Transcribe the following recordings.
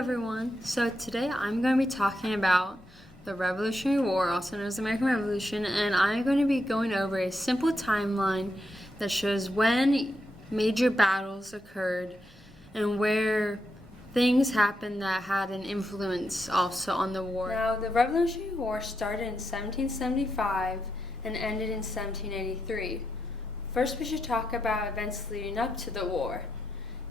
everyone. So today I'm going to be talking about the Revolutionary War, also known as the American Revolution, and I'm going to be going over a simple timeline that shows when major battles occurred and where things happened that had an influence also on the war. Now, the Revolutionary War started in 1775 and ended in 1783. First, we should talk about events leading up to the war.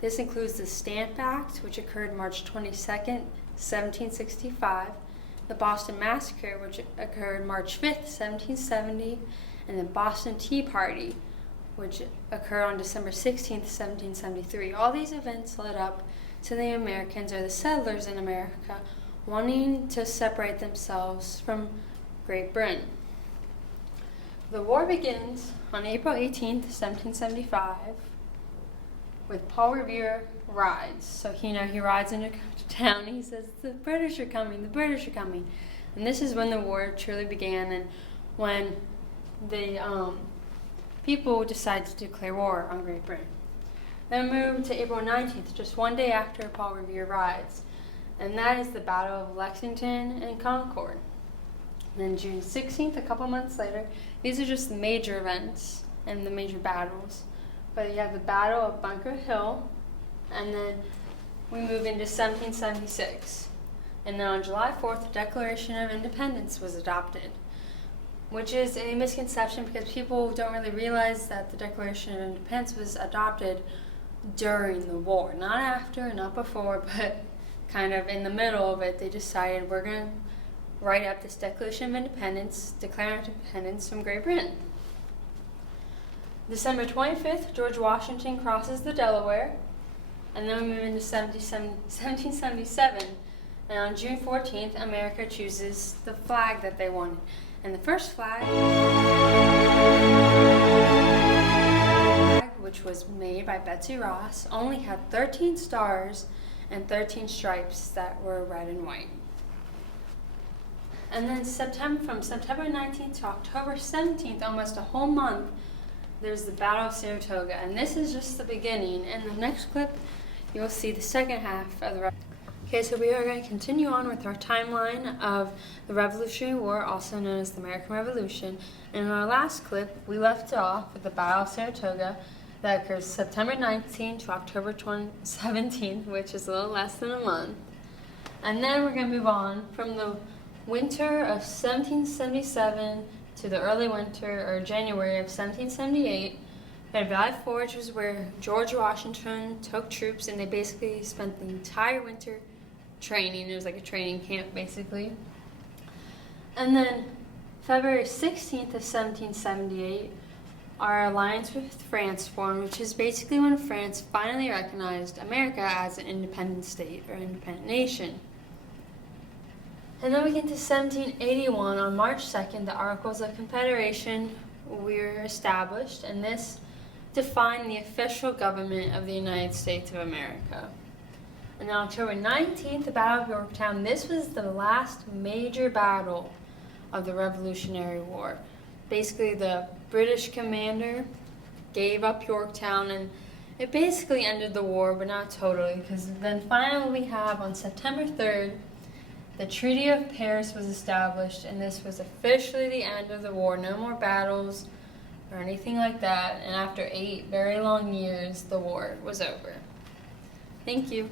This includes the Stamp Act, which occurred March 22nd, 1765, the Boston Massacre, which occurred March 5th, 1770, and the Boston Tea Party, which occurred on December 16th, 1773. All these events led up to the Americans, or the settlers in America, wanting to separate themselves from Great Britain. The war begins on April 18th, 1775, with Paul Revere rides. So he rides into town. He says, "The British are coming. The British are coming." And this is when the war truly began, and when the people decided to declare war on Great Britain. Then moved to April 19th, just one day after Paul Revere rides, and that is the Battle of Lexington and Concord. And then June 16th, a couple months later, these are just the major events and the major battles. But you have the Battle of Bunker Hill, and then we move into 1776. And then on July 4th, the Declaration of Independence was adopted, which is a misconception because people don't really realize that the Declaration of Independence was adopted during the war. Not after, not before, but kind of in the middle of it. They decided, we're going to write up this Declaration of Independence, declaring independence from Great Britain. December 25th, George Washington crosses the Delaware, and then we move into 1777, and on June 14th, America chooses the flag that they wanted. And the first flag, which was made by Betsy Ross, only had 13 stars and 13 stripes that were red and white. And then from September 19th to October 17th, almost a whole month, there's the Battle of Saratoga, and this is just the beginning. In the next clip, you'll see the second half of the Revolution. Okay, so we are going to continue on with our timeline of the Revolutionary War, also known as the American Revolution. And in our last clip, we left off with the Battle of Saratoga that occurs September 19th to October 17th, which is a little less than a month. And then we're going to move on from the winter of 1777 to the early winter, or January of 1778, at Valley Forge was where George Washington took troops, and they basically spent the entire winter training. It was like a training camp, basically. And then February 16th of 1778, our alliance with France formed, which is basically when France finally recognized America as an independent state or independent nation. And then we get to 1781. On March 2nd, the Articles of Confederation were established, and this defined the official government of the United States of America. And on October 19th, the Battle of Yorktown. This was the last major battle of the Revolutionary War. Basically, the British commander gave up Yorktown, and it basically ended the war, but not totally, because then finally we have on September 3rd, the Treaty of Paris was established, and this was officially the end of the war. No more battles or anything like that, and after 8 very long years, the war was over. Thank you.